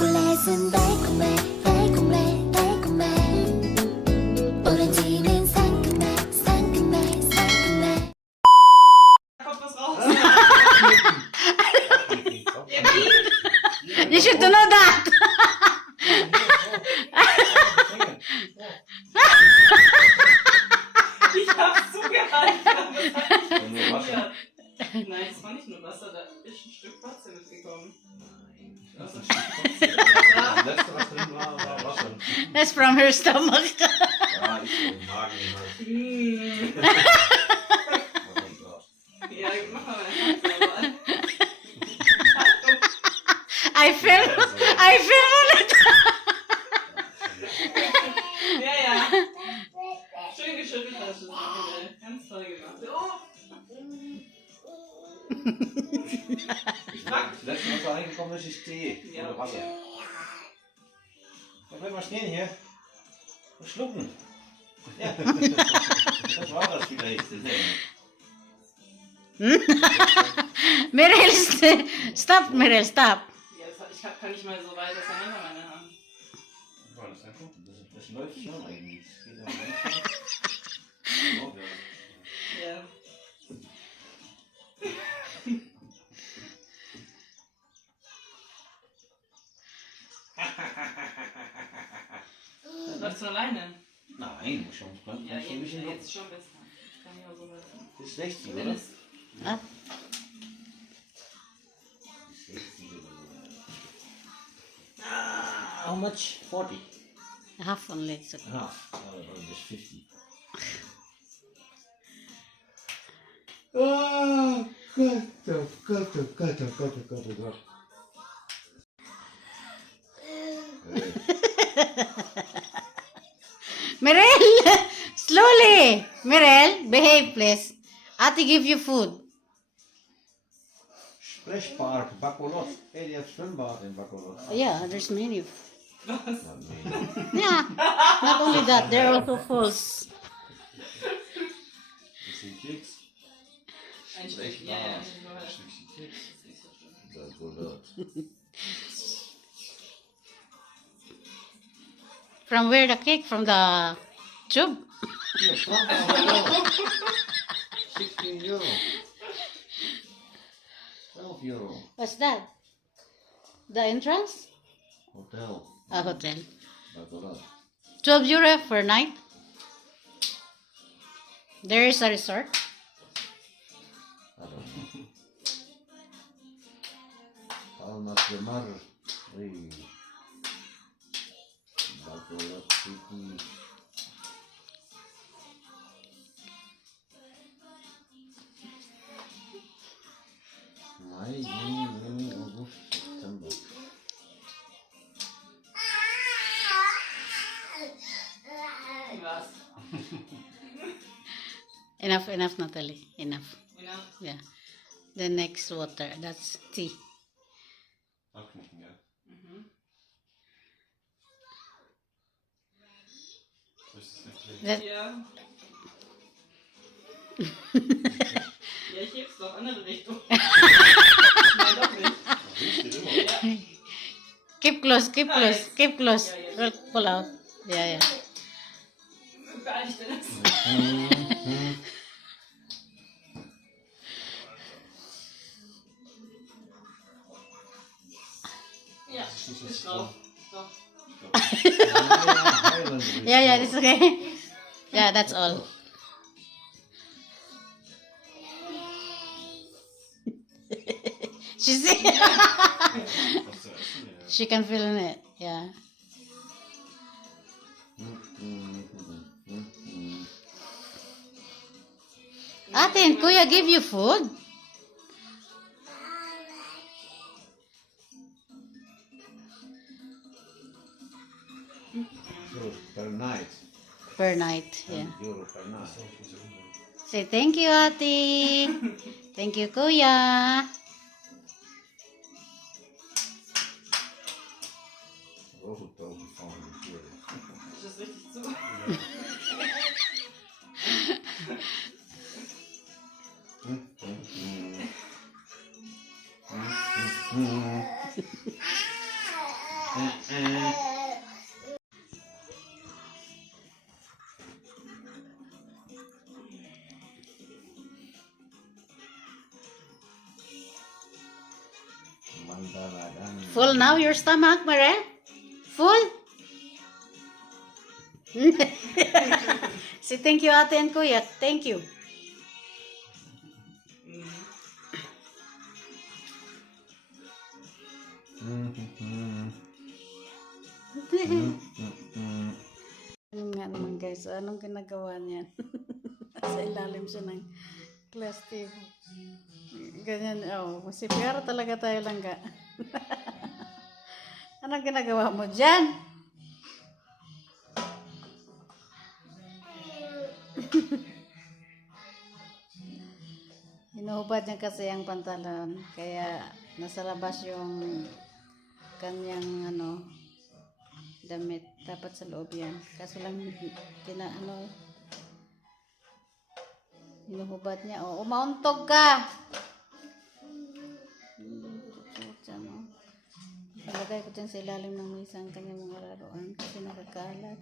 초콜릿은 달콤해 달콤해 달콤해 오렌지는 상큼해 상큼해 상큼해 Kommt was raus? You should know that. Ich hab's zugehalten, aber es hat nicht Nur Wasser. funktioniert. Nein, es war nicht nur Wasser, da ist ein Stück Wasser mitgekommen. Das ist ein Stück Kotze. Das letzte, was drin war, war Wasser. That's from her stomach. Ja, ich im Magen halt. Hm. Oh mein Gott. Ja, mach mal einfach I feel it. Ja, ja. Schön geschüttelt hast du es, Michael. Ganz toll gemacht. Oh. Das letzte, was da reingekommen ist, ist Tee. Ja, Oder Wasser. okay. Ja, bleib mal stehen hier. Und schlucken. Ja. Das war das vielleicht. Meryl, stop, Meryl, stop. Ja, ich kann nicht mal so weit auseinander meine Hand. Boah, das ist ja gut. Das läuft schon eigentlich. Das geht aber nicht. Oh, ja. Ja. Läuft von alleine? Nein, muss schon bleiben. Ja, Schon ein bisschen jetzt schon besser. Ich kann ja so lassen. Das ist 60, Wenn oder? es Ah, Das ist 60 oder so. How much? 40. half only. It's okay. Half. Just 50. Oh, Gott. Meryl, slowly. Meryl, behave, please. Ati give you food. Sprechpark, Bacolot. Hey, die hat Schwimmbad in Bacolot. Yeah, there's many. Not me. Yeah, not only that, there are also falls. You see chicks? ein Stück. Echt Ja, ja. wahr. Das ist Sexy chicks. nicht so schlimm. Bacolot. From where the cake? From the tube? Ja, 20 €. 16 €. 12 €. What's that? The entrance? Hotel. A hotel. Bacolot. 12 euro per night. There is a resort. I don't know. Palmas de Mar. Hey. Bacolot City. Mai, Juni, August, September. Was? Enough, Natalie. Enough. Genau. Yeah. The next water. That's tea. Abknicken, ja. Mhm. That, Ja. Ja, ich heb's doch, andere Richtung. Nein, doch nicht. Ja. keep close. Keep close. Keep close. Yeah, yeah. Pull out. Yeah, yeah. Beeil dich, Dennis. Ja, ist drauf. So. Yeah, yeah. It's okay. Yeah, that's all. She see. She can feel in it. Yeah. Ate and Kuya give you food. Euro per night. Per night. Yeah. Euro per night. Say thank you, Ate. Thank you, Kuya. Overtogen van de keren. Ist das richtig zu? ang dalagan. Full now your stomach, Mirel? Full? Say thank you, ate and kuya. Thank you. Ano nga naman guys, anong ginagawa niyan? Sa ilalim siya ng glass table. Ganyan, oh, masipiyara talaga tayo lang ka. Anong ginagawa mo dyan? Hinuhubad niya kasi ang pantalon, kaya nasa labas yung kanyang damit. Dapat sa loob yan. Kaso lang hinuhubad niya. O, umauntog ka! Ilagay ko dyan sa ilalim ng misa ang kanyang mga laruan kasi nakakalat.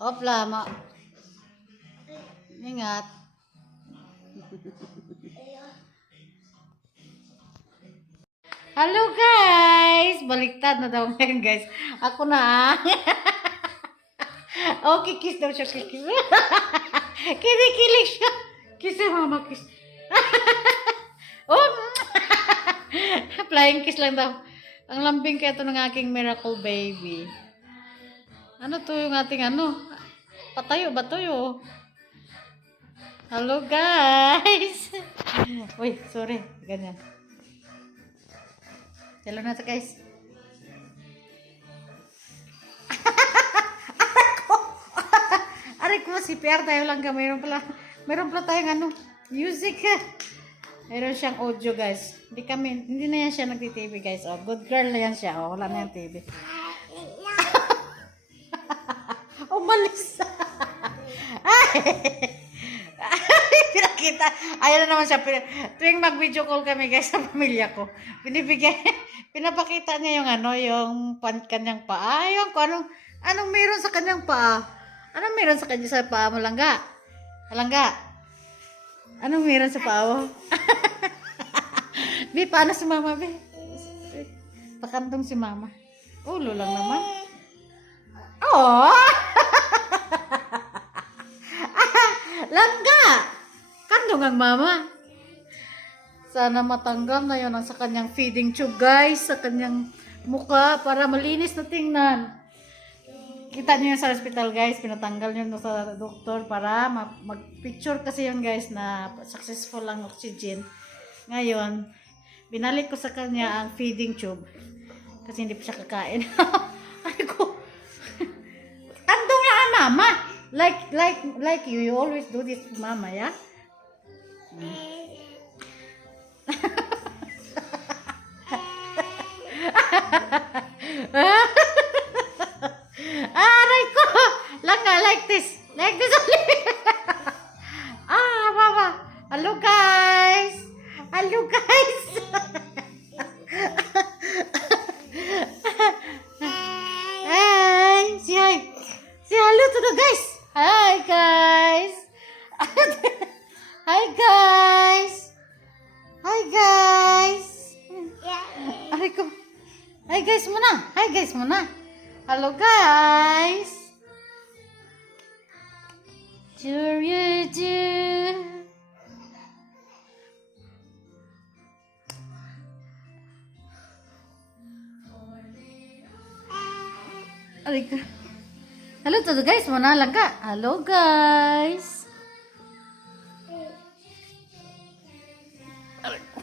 Hopla, ingat. Hello guys! Baliktad na daw ngayon guys. Ako na Oh, kikis daw siya, kikis. Kinikilig siya. Kiss si mama, kiss. Oh! Flying kiss lang daw. Ang lambing kaya ito ng aking miracle baby. Ano to yung ating Patayo ba to yun? Hello guys! Uy, sorry. Ganyan. Hello na to guys. Aray ko, si PR tayo lang ka. Mayroon pala tayong music. Mayroon siyang audio guys. Hindi na yan siya nagti-TV guys. Oh, good girl na yan siya. Oh, wala na yan TV. Umalis. Pinakita. Ayaw na naman siya. Tuwing mag-video call kami guys sa pamilya ko, pinapakita niya yung kanyang paa. Ayaw ko, anong meron sa kanyang paa? Anong meron sa kanya sa paa mo, Langga? Langga? Anong meron sa paa mo? Bi, paano si mama, Bi? Pakandong si mama. Ulo lang naman. Oh! Langga! Kandong ang mama. Sana matanggal na yun ang sa kanyang feeding tube, guys. Sa kanyang mukha para malinis na tingnan. Kita niyo yun sa hospital, guys. Pinatanggal yun sa doktor para mag-picture kasi yun, guys, na successful ang oxygen. Ngayon, binalik ko sa kanya ang feeding tube. Kasi hindi pa siya kakain. Ay ko. Andong lang ang mama. Like you always do this to mama, yeah? Aray ko! Langga, like this only. Mama. Hello guys. Hello guys. Hi. Say hi. Say hello to the guys. Hi guys. Hi guys. Hi guys. Aray ko. Hi guys muna. Hi guys muna. Hello guys. Sure you do. Aray ko. Hello to the guys muna lang ka. Hello guys. Aray ko.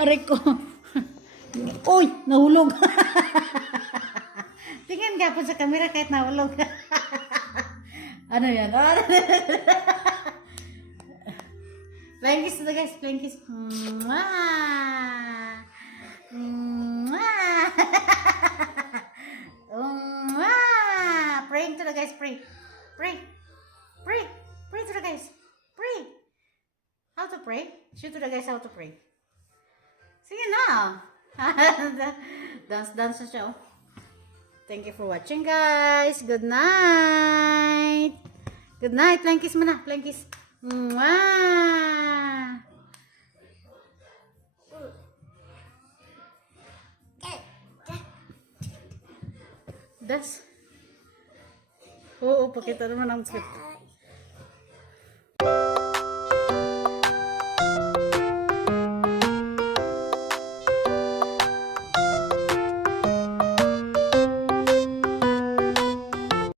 Aray ko. Uy, nahulog. Tingin ka po sa camera kahit nahulog. Ano yan? Flying kiss to the guys. Flying kiss. Mwah! Mwah! Mwah! Praying to the guys. Pray. Pray. Pray. Pray to the guys. Pray. How to pray? Show to the guys how to pray. Sige na. Dance na siya, oh. Thank you for watching, guys. Good night. Good night. Flying kiss mo na. Flying kiss. Mwah! Das. Oo, pakita naman ang script.